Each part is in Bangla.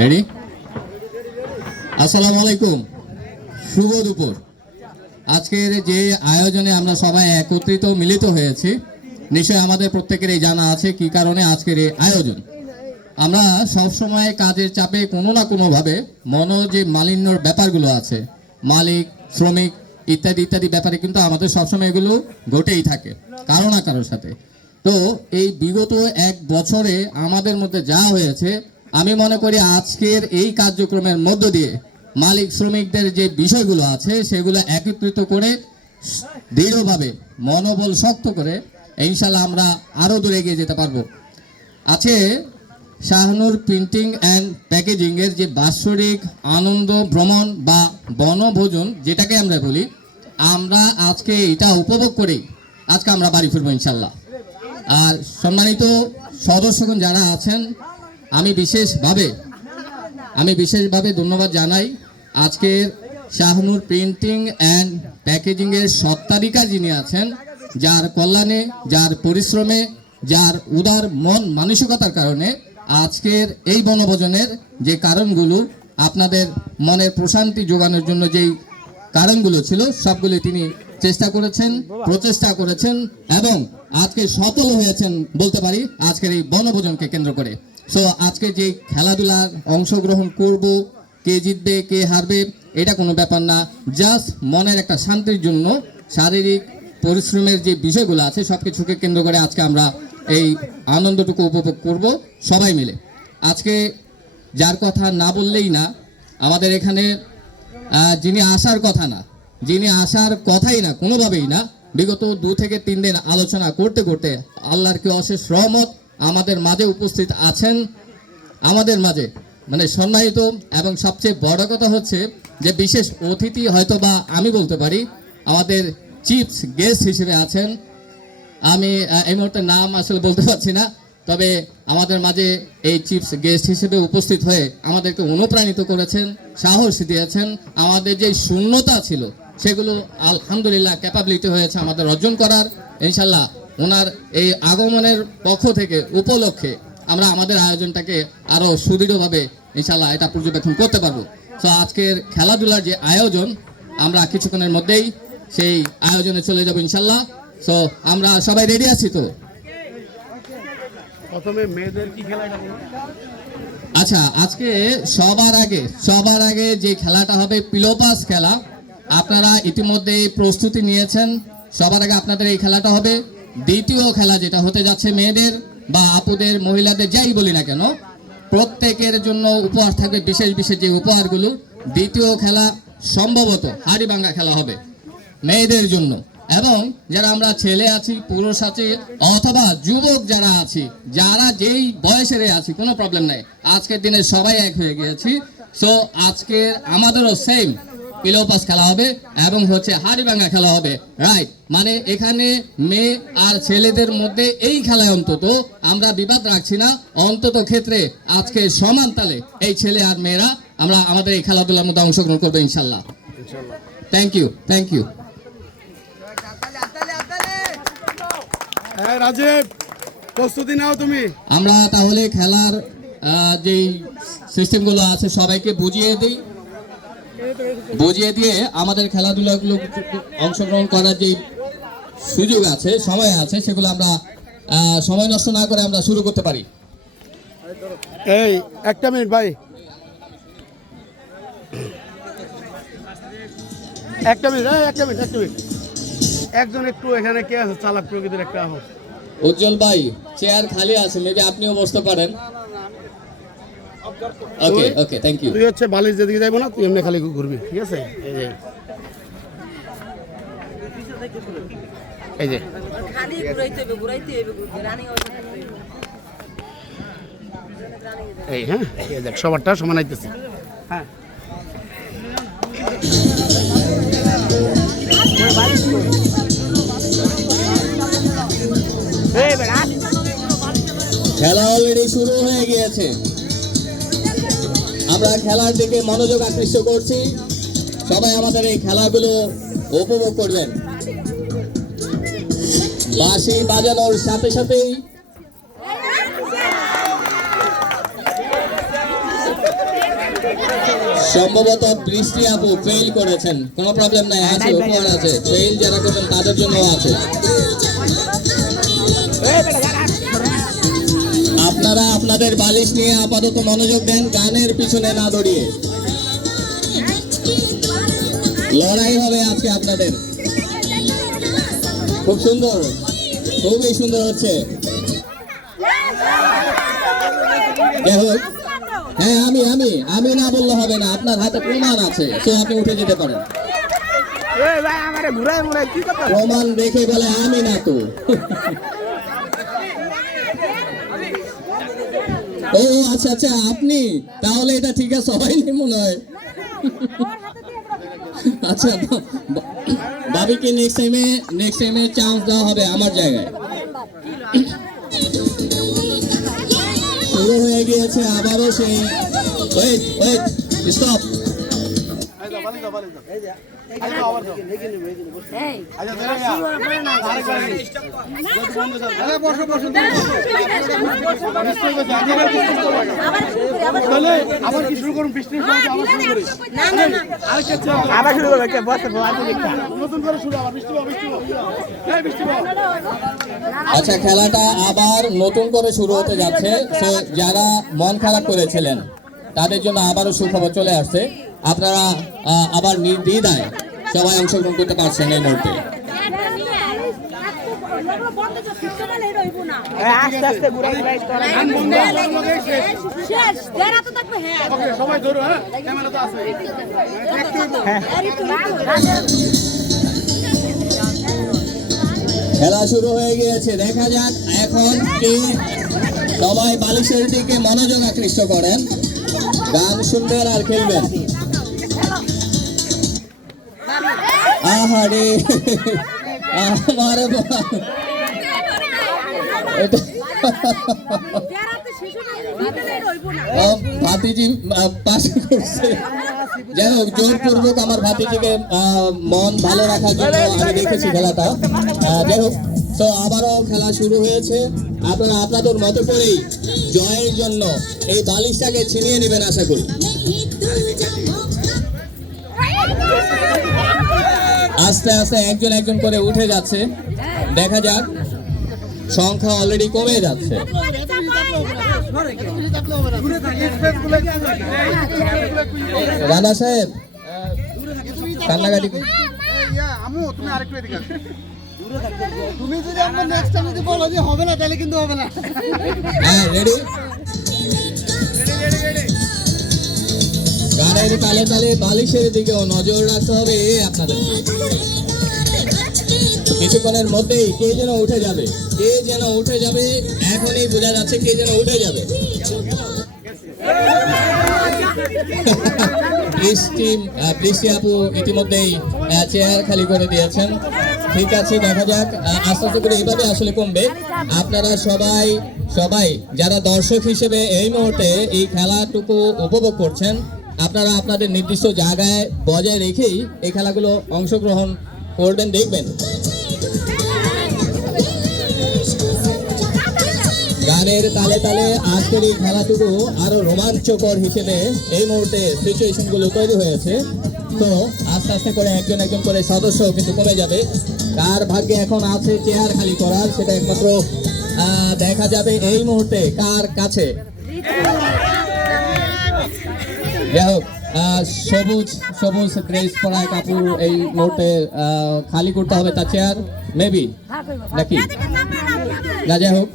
রেডি? আসসালামু আলাইকুম, শুভ দুপুর। আজকের যে আয়োজনে আমরা সবাই একত্রিত মিলিত হয়েছি, নিশ্চয়ই আমাদের প্রত্যেকেরই জানা আছে কি কারণে আজকের এই আয়োজন। আমরা সবসময় কাজের চাপে কোনো না কোনোভাবে যে মালিন্যর ব্যাপারগুলো আছে, মালিক, শ্রমিক ইত্যাদি ইত্যাদি ব্যাপারে কিন্তু আমাদের সবসময় এগুলো ঘটেই থাকে কারো না কারোর সাথে। তো এই বিগত এক বছরে আমাদের মধ্যে যা হয়েছে, আমি মনে করি আজকের এই কার্যক্রমের মধ্য দিয়ে মালিক শ্রমিকদের যে বিষয়গুলো আছে সেগুলো একত্রিত করে দৃঢ়ভাবে মনোবল শক্ত করে ইনশাল্লাহ আমরা আরও দূরে এগিয়ে যেতে পারবো। আছে শাহনুর প্রিন্টিং অ্যান্ড প্যাকেজিং এর যে বাৎসরিক আনন্দ ভ্রমণ বা বনভোজন যেটাকে আমরা বলি, আমরা আজকে এটা উপভোগ করেই আজকে আমরা বাড়ি ফিরবো ইনশাল্লাহ। আর সম্মানিত সদস্যগণ যারা আছেন, আমি বিশেষভাবে ধন্যবাদ জানাই আজকের শাহনুর প্রিন্টিং অ্যান্ড প্যাকেজিং এর স্বত্বাধিকার যিনি আছেন, যার কল্যাণে, যার পরিশ্রমে, যার উদার মন মানসিকতার কারণে আজকের এই বনভোজনের যে কারণগুলো, আপনাদের মনের প্রশান্তি যোগানোর জন্য যেই কারণগুলো ছিল সবগুলি তিনি প্রচেষ্টা করেছেন এবং আজকে সফল হয়েছেন বলতে পারি আজকের এই বনভোজনকে কেন্দ্র করে। সো আজকে যে খেলাধুলার অংশগ্রহণ করব, কে জিতবে কে হারবে এটা কোনো ব্যাপার না, জাস্ট মনের একটা শান্তির জন্য শারীরিক পরিশ্রমের যে বিষয়গুলো আছে সব কিছুকে কেন্দ্র করে আজকে আমরা এই আনন্দটুকু উপভোগ করব সবাই মিলে। আজকে যার কথা না বললেই না, আমাদের এখানে যিনি আসার কথাই না কোনোভাবেই না, বিগত 2 থেকে 3 দিন আলোচনা করতে করতে আল্লাহর কি অশেষ রহমত আমাদের মাঝে উপস্থিত আছেন। আমাদের মাঝে মানে সম্মানিত এবং সবচেয়ে বড় কথা হচ্ছে যে বিশেষ অতিথি, হয়তো বা আমি বলতে পারি আমাদের চিফ গেস্ট হিসেবে আছেন। আমি এই মুহূর্তে নাম আসলে বলতে পারছি না, তবে আমাদের মাঝে এই চিফ গেস্ট হিসেবে উপস্থিত হয়ে আমাদেরকে অনুপ্রাণিত করেছেন, সাহস দিয়েছেন। আমাদের যে শূন্যতা ছিল সেগুলো আলহামদুলিল্লাহ ক্যাপাবিলিটি হয়েছে আমাদের অর্জন করার। ইনশাল্লাহ ওনার এই আগমনের পক্ষ থেকে উপলক্ষে আমরা আমাদের আয়োজনটাকে আরও সুদৃঢ়ভাবে ইনশাল্লাহ এটা পর্যবেক্ষণ করতে পারবো। তো আজকের খেলাধুলার যে আয়োজন, আমরা কিছুক্ষণের মধ্যেই সেই আয়োজনে চলে যাব ইনশাল্লাহ। সো আমরা সবাই রেডি আছি তো? প্রথমে মেয়েদের কি খেলাটা বলো? আচ্ছা, আজকে সবার আগে যে খেলাটা হবে পিলোপাস খেলা। আপনারা ইতিমধ্যে প্রস্তুতি নিয়েছেন। সবার আগে আপনাদের এই খেলাটা হবে। দ্বিতীয় খেলা যেটা হতে যাচ্ছে মেয়েদের বা আপুদের, মহিলাদের যাই বলি না কেন, প্রত্যেকের জন্য উপহার থাকবে, বিশেষ বিশেষ যে উপহারগুলো। দ্বিতীয় খেলা সম্ভবত হাড়িভাঙ্গা খেলা হবে মেয়েদের জন্য। এবং যারা আমরা ছেলে আছি, পুরুষ আছি অথবা যুবক যারা আছি, যারা যেই বয়সের আছি, কোনো প্রবলেম নাই। আজকের দিনে সবাই এক হয়ে গিয়েছি। সো আজকের আমাদেরও সেম পিলোপাস খেলা হবে এবং হচ্ছে হাড়িভাঙ্গা খেলা হবে, রাইট? মানে এখানে মেয়ে আর ছেলেদের মধ্যে এই খেলায় অন্তত আমরা বিবাদ রাখছি না। অন্তত ক্ষেত্রে আজকে সমান তালে এই ছেলে আর মেয়েরা আমরা আমাদের এই খেলাধুলার মধ্যে অংশগ্রহণ করবো ইনশাল্লাহ। Thank you. রাজীব, প্রস্তুতি নাও তুমি। আমরা তাহলে খেলার যেই সিস্টেমগুলো আছে সবাইকে বুঝিয়ে দিয়ে আমাদের খেলাধুলাগুলো অংশগ্রহণ করার যে সুযোগ আছে, সময় আছে, সেগুলো আমরা সময় নষ্ট না করে আমরা শুরু করতে পারি। এই একটা মিনিট ভাই, একটা মিনিট। একজন একটু এখানে কে আছে চালাক প্রকৃতির একটা আহ উজ্জ্বল ভাই, চেয়ার খালি আছে, মেবি আপনিও বসতে পারেন। ওকে, থ্যাংক ইউ। তুই হচ্ছে বালির যেদিকে যাইবো না, তুই এমনি খালি ঘুরবি, ঠিক আছে? এই যে এই হ্যাঁ, দেখ সবারটা সমান আইতেছে। হ্যাঁ, খেলা অলরেডি শুরু হয়ে গিয়েছে। আমরা খেলার দিকে মনোযোগ আকৃষ্ট করছি। সবাই আমাদের এই খেলাগুলো উপভোগ করবেন। বাঁশি বাজানোর সাথে সাথেই সম্ভবত বৃষ্টি আপু ফেল করেছেন, কোনো প্রবলেম নাই, আছে উপহার আছে, ফেল যারা করবেন তাদের জন্য আছে। আপনারা আপনাদের বালিশ নিয়ে আপাতত মনোযোগ দেন, গানের পিছনে না দৌড়িয়ে। লড়াই হবে আজকে আপনাদের। খুব সুন্দর, খুবই সুন্দর হচ্ছে। যাই হোক, হ্যাঁ আমি না বললে হবে না, আপনার হাতে প্রমাণ আছে, সে আপনি উঠে যেতে পারেন। প্রমাণ দেখে বলে আমি না তো। ও আচ্ছা আচ্ছা, আপনি তাহলে এটা ঠিক আছে, হয়নি মনে হয়। আচ্ছা, ভাবিকে নেক্সট টাইমে চান্স দেওয়া হবে আমার জায়গায়। শুরু হয়ে গিয়েছে আবারও সেই ওয়েট স্টপ। আচ্ছা, খেলাটা আবার নতুন করে শুরু হতে যাচ্ছে। তো যারা মন খারাপ করেছিলেন তাদের জন্য আবারও সুখবর চলে আসছে। আপনারা আবার নির্দ্বিধায় সবাই অংশগ্রহণ করতে পারছেন এই মুহূর্তে। খেলা শুরু হয়ে গিয়েছে, দেখা যাক এখন কে। সবাই বালিশের দিকে মনোযোগ আকৃষ্ট করেন, গান শুনবেন আর খেলবেন। আহারে আমার ভাতিজি পাশ করছে। যাই হোক, জোরপূর্বক আমার ভাতিজিকে মন ভালো রাখার জন্য আমি দেখেছি খেলাটা। যাই হোক, তো আবারও খেলা শুরু হয়েছে। আপনারা আপনাদের মতো করেই জয়ের জন্য এই বালিশটাকে ছিনিয়ে নেবেন আশা করি। আস্তে আস্তে একজন একজন করে উঠে যাচ্ছে, দেখা যাক, সংখ্যা অলরেডি কমে যাচ্ছে। রানা সাহেব কান্নাকাটি, তুমি যদি আমরা নেক্সট টাইম যদি বলো যে হবে না তাহলে কিন্তু হবে না। হ্যাঁ, রেডি। গানের তালে তালে বালিশের দিকেও নজর রাখতে হবে আপনাদের। কিছুক্ষণের মধ্যেই কে যেন উঠে যাবে, এখনই বোঝা যাচ্ছে কে যেন উঠে যাবে। বৃষ্টি আপু ইতিমধ্যেই চেয়ার খালি করে দিয়েছেন। ঠিক আছে, দেখা যাক, আস্তে আস্তে করে এইভাবে আসলে কমবে। আপনারা সবাই যারা দর্শক হিসেবে এই মুহূর্তে এই খেলাটুকু উপভোগ করছেন, আপনারা আপনাদের নির্দিষ্ট জায়গায় বজায় রেখেই এই খেলাগুলো অংশগ্রহণ করবেন, দেখবেন। গানের তালে তালে আজকের এই খেলাটুকু আরো রোমাঞ্চকর হিসেবে এই মুহূর্তে সিচুয়েশন গুলো তৈরি হয়েছে। তো আস্তে আস্তে করে একজন একজন করে সদস্য কিন্তু কমে যাবে। কার ভাগ্যে এখন আছে চেয়ার খালি করার, সেটা একমাত্র দেখা যাবে এই মুহূর্তে কার কাছে। যাই হোক, সবুজ ড্রেস পরা কাপড় এই মুহূর্তে খালি করতে হবে তার চেয়ার, মেবি নাকি না। যাই হোক,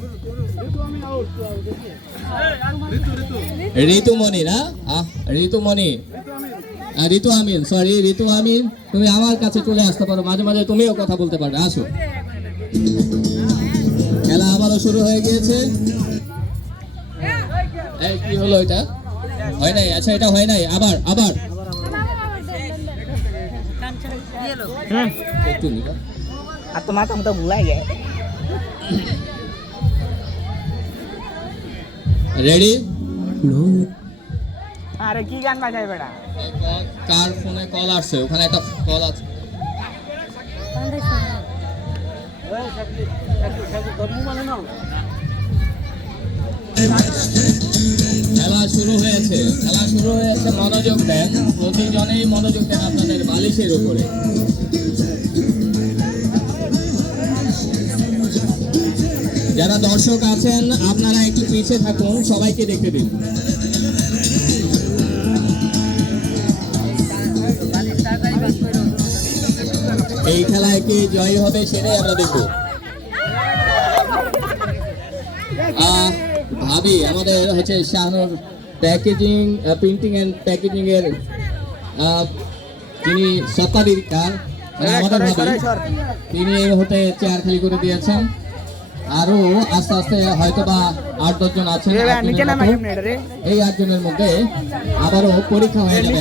ঋতুমণি না, ঋতু আমিন, সরি ঋতু আমিন, তুমি আমার কাছে চলে আসতে পারো, মাঝে মাঝে তুমিও কথা বলতে পারবে, আসো। খেলা আবারও শুরু হয়ে গিয়েছে। কি হলো, এটা হয় নাই? আচ্ছা, এটা হয় নাই, আবার একটু আর তো মাথা মতো ভুলাই যায়। রেডি? আরে কি গান বাজাই বেটা? কার ফোনে কল আসছে? ওখানে একটা কল আছে। মানে না খেলা শুরু হয়েছে, খেলা শুরু হয়েছে। মনোযোগ দেন, প্রতিজনেই মনোযোগ দেন আপনাদের বালিশের উপরে। যারা দর্শক আছেন আপনারা একটু পিছিয়ে থাকুন, সবাইকে দেখে দিন। এই খেলায় কি জয়ী হবে সেটাই আমরা দেখব। ভাবি আমাদের হচ্ছে Shahnoor packaging, printing and packaging এর যিনি স্বত্বাধিকার, মানে আমাদের ভাবি, তিনি এই মুহূর্তে চেয়ার খালি করে দিয়েছেন। আরো আস্তে আস্তে হয়তো বা 8-10 জন আছেন। এই 8 জনের মধ্যে আবারও পরীক্ষা হয়ে যাবে।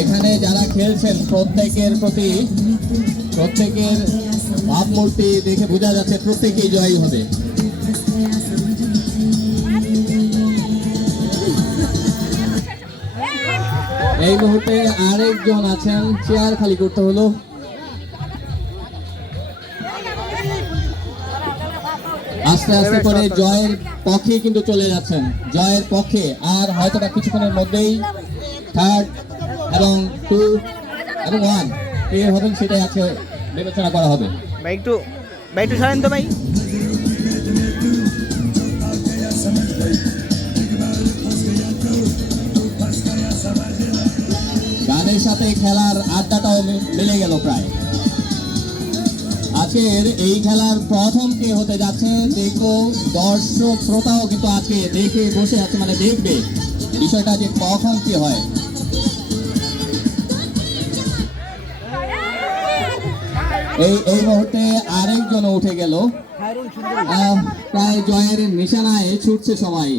এখানে যারা খেলছেন প্রত্যেকের প্রতি, প্রত্যেকের ভাবমূর্তি দেখে বোঝা যাচ্ছে প্রত্যেকেই জয়ী হবে। এই মুহূর্তে আরেকজন আছেন, চেয়ার খালি করতে হলো। আস্তে আস্তে করে জয়ের পক্ষে কিন্তু চলে যাচ্ছেন, জয়ের পক্ষে। আর হয়তো বা কিছুক্ষণের মধ্যেই 3rd এবং 2 এবং 1 কে হবেন সেটাই আজকে বিবেচনা করা হবে। ভাই একটু সরেন তো ভাই। গানের সাথে খেলার আড্ডাটাও মিলে গেল প্রায়। আজকের এই খেলার প্রথম কে হতে যাচ্ছে দেখবো। দর্শক শ্রোতাও কিন্তু আজকে দেখে বসে আছে, মানে দেখবে বিষয়টা যে কখন কি হয়। এই মুহূর্তে আরেকজন উঠে গেল, প্রায় জয়ের নিশানায় ছুটছে সবাই।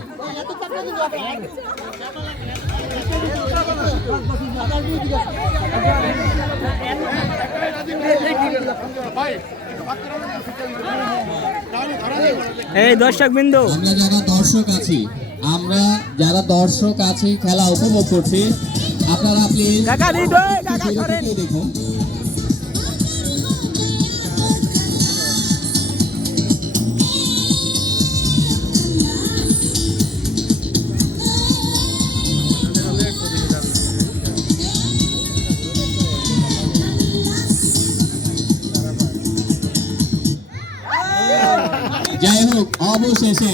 এই দর্শক বিন্দু, আমরা যারা দর্শক আছি খেলা উপভোগ করছি, আপনারা প্লিজ দেখুন। যাই হোক, অবশেষে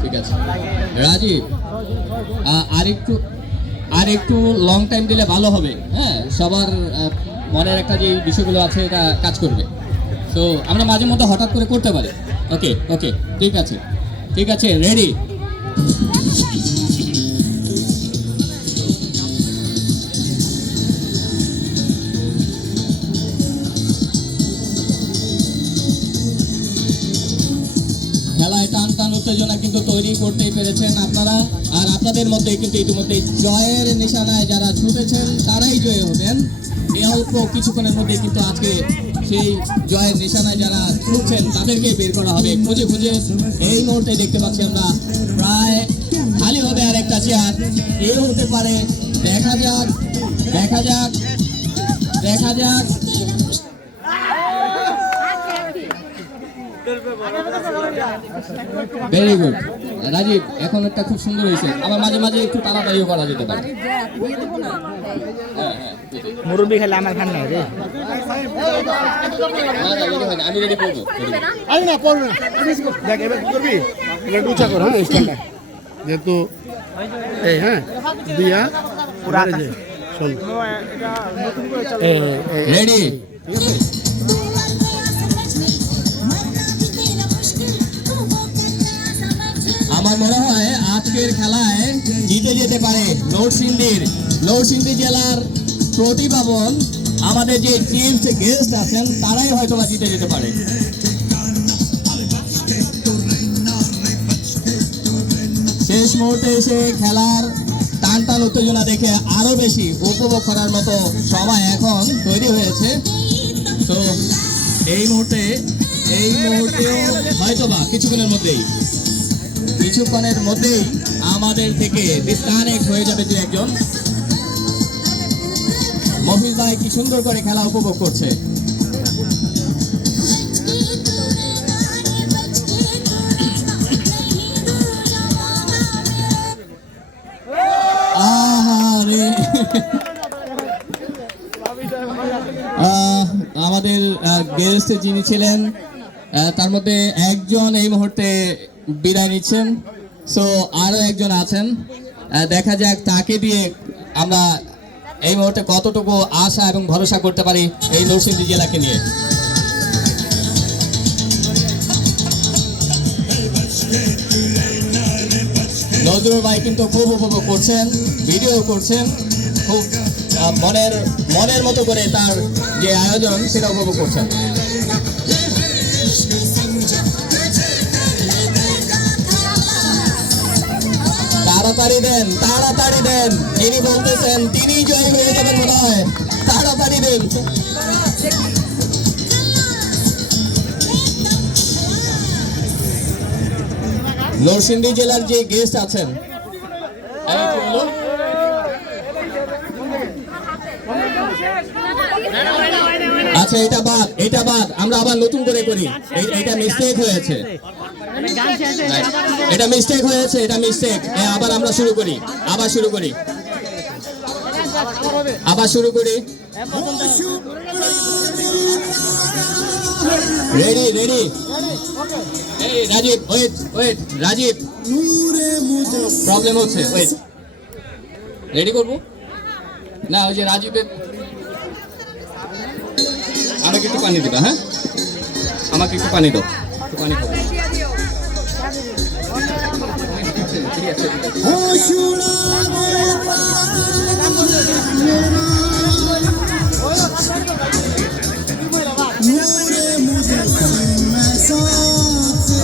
ঠিক আছে রাজীব, আরেকটু লং টাইম দিলে ভালো হবে। হ্যাঁ, সবার মনের একটা যে বিষয়গুলো আছে এটা কাজ করবে। তো আমরা মাঝে মধ্যে হঠাৎ করে করতে পারি। ওকে ঠিক আছে রেডি। খেলায় টান উত্তেজনা কিন্তু তৈরি করতেই পেরেছেন আপনারা। আর আপনাদের মধ্যে কিন্তু ইতিমধ্যে জয়ের নিশানায় যারা ছুটেছেন তারাই জয়ী হবেন। এই অল্প কিছুক্ষণের মধ্যে কিন্তু আজকে সেই জয়ের নিশানায় যারা ছুটছেন তাদেরকে বের করা হবে খুঁজে। এই মুহূর্তে দেখতে পাচ্ছি আমরা প্রায় খালি হবে আর একটা চেয়ার। এ হতে পারে, দেখা যাক। ভেরি গুড রাজীব, এখন একটা খুব সুন্দর হয়েছে। আবার মাঝে মাঝে একটু তাড়াতাড়িও করা যেতে পারে। মুরব্বী খেলে আমার খান নাই রে। আমি রেডি করবো। আরে না পড়বে না, দেখ এবার কি করবি, এটা উঁচা কর। হ্যাঁ, স্ট্যান্ডটা যেহেতু এই দিয়া পুরা চল রেডি। আমার মনে হয় আজকের খেলায় জিতে যেতে পারে নরসিংদী জেলার প্রতিভাবান আমাদের যে চিফ গেস্ট আছেন তারাই হয়তো বা জিতে যেতে পারে। শেষ মুহূর্তে এসে খেলার টান টান উত্তেজনা দেখে আরো বেশি উপভোগ করার মতো সময় এখন তৈরি হয়েছে। তো এই মুহূর্তেও হয়তোবা কিছুক্ষণের মধ্যেই আমাদের থেকে ডিসকানেক্ট হয়ে যাবে দু একজন। মফিজ ভাই কি সুন্দর করে খেলা উপভোগ করছে। আহারে। আমাদের গেস্ট যিনি ছিলেন তার মধ্যে একজন এই মুহূর্তে বিদায় নিচ্ছেন। সো আরো একজন আছেন, দেখা যাক তাকে দিয়ে আমরা এই মুহূর্তে কতটুকু আশা এবং ভরসা করতে পারি এই নরসিংদী জেলাকে নিয়ে। নজরুল ভাই কিন্তু খুব উপভোগ করছেন, ভিডিও করছেন, খুব মনের মতো করে তার যে আয়োজন সেটা উপভোগ করছেন। তাড়াতাড়ি দেন, যিনি বলতেছেন তিনি জয় হয়ে যাবেন মনে হয়, তাড়াতাড়ি দেন। নরসিংদী জেলার যে গেস্ট আছেন, এই কি হলো? আচ্ছা এটা বাদ আমরা আবার নতুন করে করি। এটা মিস্টেক হয়েছে, এটা মিস্টেক। আবার আমরা শুরু করি। রেডি। এই রাজীব, ওয়েট রাজীব, প্রবলেম হচ্ছে, ওয়েট। রেডি করবো না? ওই যে রাজীবের, আমাকে একটু পানি দিবা। হ্যাঁ, আমাকে একটু পানি দাও, একটু পানি খাবো। ঠিক আছে।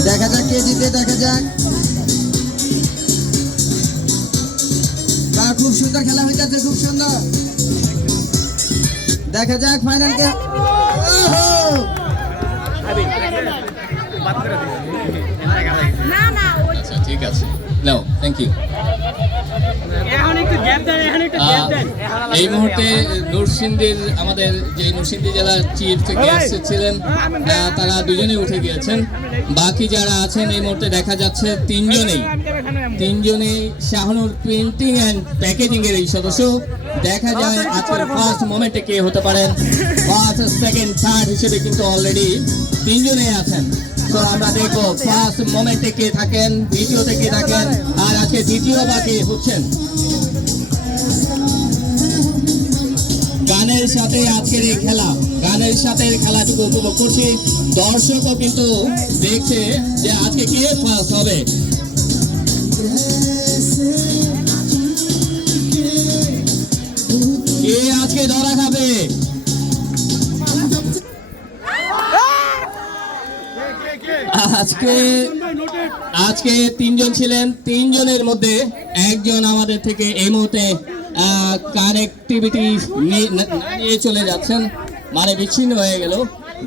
দেখা যাক কে জিতে, দেখা যাক। খুব সুন্দর খেলা হয়ে যাচ্ছে, খুব সুন্দর। দেখা যাক ফাইনাল কে। ঠিক আছে, নাও, থ্যাংক ইউ। এই মুহূর্তে নরসিংদীর আমাদের যে নরসিংদী জেলার চিফ গেস্ট ছিলেন তারা দুজনেই উঠে গিয়েছেন। বাকি যারা আছেন এই মুহূর্তে দেখা যাচ্ছে তিনজনেই শাহনুর প্রিন্টিং অ্যান্ড প্যাকেজিং এর এই সদস্য। দেখা যায় আজকের ফার্স্ট মোমেন্টে কে হতে পারেন, ফার্স্ট, সেকেন্ড, থার্ড হিসেবে কিন্তু অলরেডি তিনজনেই আছেন। তো আমরা দেখবো ফার্স্ট মোমেন্টে কে থাকেন, দ্বিতীয়তে কে থাকেন, আর আজকে দ্বিতীয় বা কে হচ্ছেন। গানের সাথে আজকের এই খেলাটুকু উপভোগ করছি। দর্শকও কিন্তু দেখছে যে আজকে কে ফার্স্ট হবে। কে আজকে ধরা খাবে? আজকে তিনজন ছিলেন, তিনজনের মধ্যে একজন আমাদের থেকে এই মুহূর্তে কানেক্টিভিটি নিয়ে চলে যাচ্ছেন, মানে বিচ্ছিন্ন হয়ে গেল।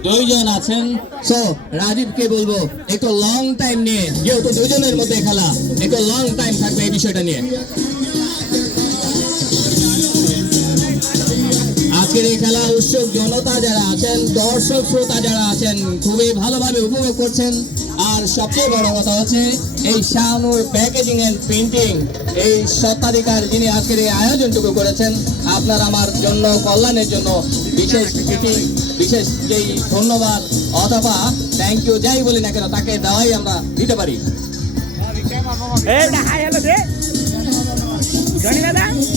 দুইজন আছেন। সো রাজীবকে বলবো একটু লং টাইম নিয়ে, যেহেতু দুজনের মধ্যে খেলা, একটু লং টাইম থাকবে এই বিষয়টা নিয়ে। আজকের এই খেলা উৎসুক জনতা যারা আছেন, দর্শক শ্রোতা যারা আছেন, খুবই ভালোভাবে উপভোগ করছেন। আর সবচেয়ে বড় কথা হচ্ছে এই শাহনুর প্যাকেজিং এন্ড প্রিন্টিং এই স্বত্বাধিকার যিনি আজকের এই আয়োজনটুকু করেছেন, আপনার আমার জন্য, কল্যাণের জন্য বিশেষ যেই ধন্যবাদ অথবা থ্যাংক ইউ যাই বলি না কেন, তাকে দেওয়াই আমরা দিতে পারি।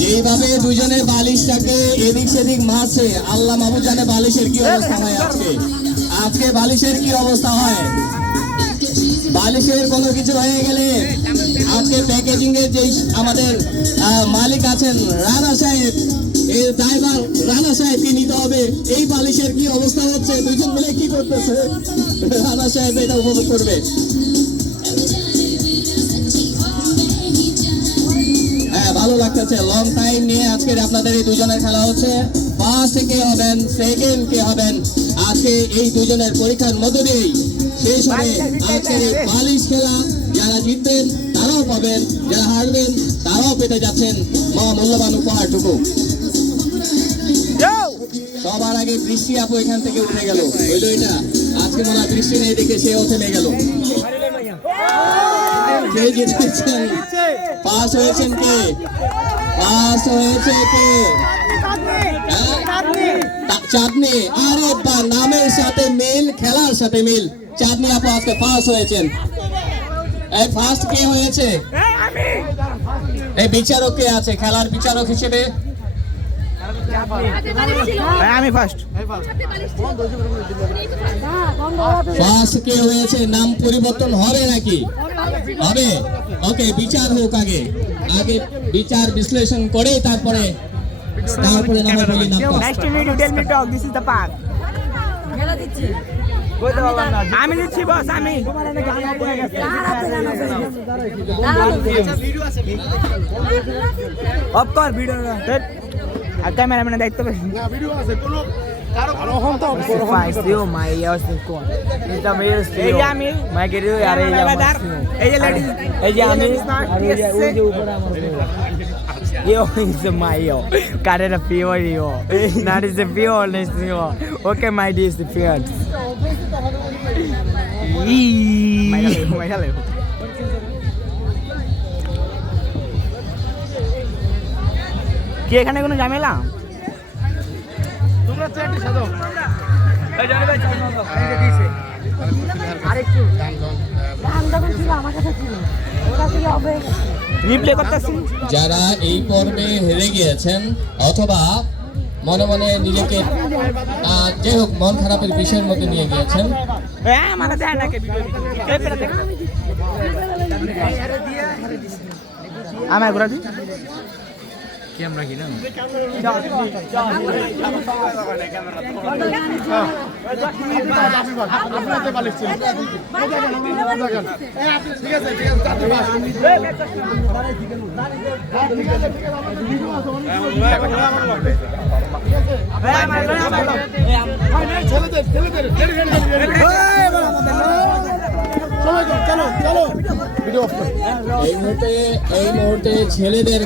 যেইভাবে দুজনে বালিশটাকে এদিক সেদিক মারছে, আল্লাহ মাহবুব জানে বালিশের কি অবস্থা হয়। আজকে বালিশের কি অবস্থা হয়। বালিশের কোনো কিছু হয়ে গেলে আজকে প্যাকেজিং এর যে আমাদের মালিক আছেন রানা সাহেব, এর ড্রাইভার রানা সাহেবকে নিতে হবে। এই বালিশের কি অবস্থা হচ্ছে, দুজন মিলে কি করতেছে, রানা সাহেব এটা উপভোগ করবে। হ্যাঁ, ভালো লাগতেছে, লং টাইম নিয়ে আজকের আপনাদের এই দুজনের খেলা হচ্ছে। ফার্স্ট কে হবেন, সেকেন্ড কে হবেন, আজকে এই দুজনের পরীক্ষার মধ্য দিয়েই শেষ হবে আজকের এই বালিশ খেলা। যারা জিতবেন তারাও পাবেন, যারা হারবেন তারাও পেতে যাচ্ছেন মহামূল্যবান উপহারটুকু। সবার আগে বৃষ্টি আপু এখান থেকে উঠে গেল, হইলো এটা? আজকে মনে হয় বৃষ্টি নেই দেখে সেও থেমে গেল। কে জিতেছেন? পাস হয়েছেন কে? পাস হয়েছে কে? হ্যাঁ? চাঁদনি। আরে বা, নামের সাথে মিল, খেলার সাথে মিল। চাঁদনি আপু আজকে পাস হয়েছেন। এই ফার্স্ট কে হয়েছে? এই বিচারক কে আছে খেলার বিচারক হিসেবে? আমি ফার্স্ট। ফার্স্ট কে হয়েছে? নাম পরিবর্তন হবে নাকি? হবে। ওকে, বিচার হোক আগে, আগে বিচার বিশ্লেষণ করে তারপরে নাম বলি নামটা। Nice to meet you, tell me talk, this is the park. আমি দিচ্ছি বস, আমি অফ কর ভিডিও। আর ক্যামেরাম্যানের দায়িত্ব বেশি। না ভিডিও আছে কোনো কারো কারো হন তো এই যে আমি, এই যে লেডিস, এই যে আমি, Yo is Mayo. Carrera Pio yo. That is the Pio next yo. Okay, my dear is the Pio. কি এখানে কোনো ঝামেলা? তোমরা চেয়ারটি সাজাও। এই জানি ভাই এই যে দিছে। আরেকটু রিপ্লে করতেছি। যারা এই পর্বে হেরে গিয়েছেন অথবা মনে মনে নিজেকে যাই হোক মন খারাপের বিষয়ের মধ্যে নিয়ে গিয়েছেন, আমার দেয় না কে আমার ঘোরা দিই ক্যামেরা কি না আপনাদের বালিশ ছিল। ঠিক আছে ঠিক আছে চারটি বাস। চলো চলো ভিডিও অফ করো। এই মুহূর্তে ছেলেদের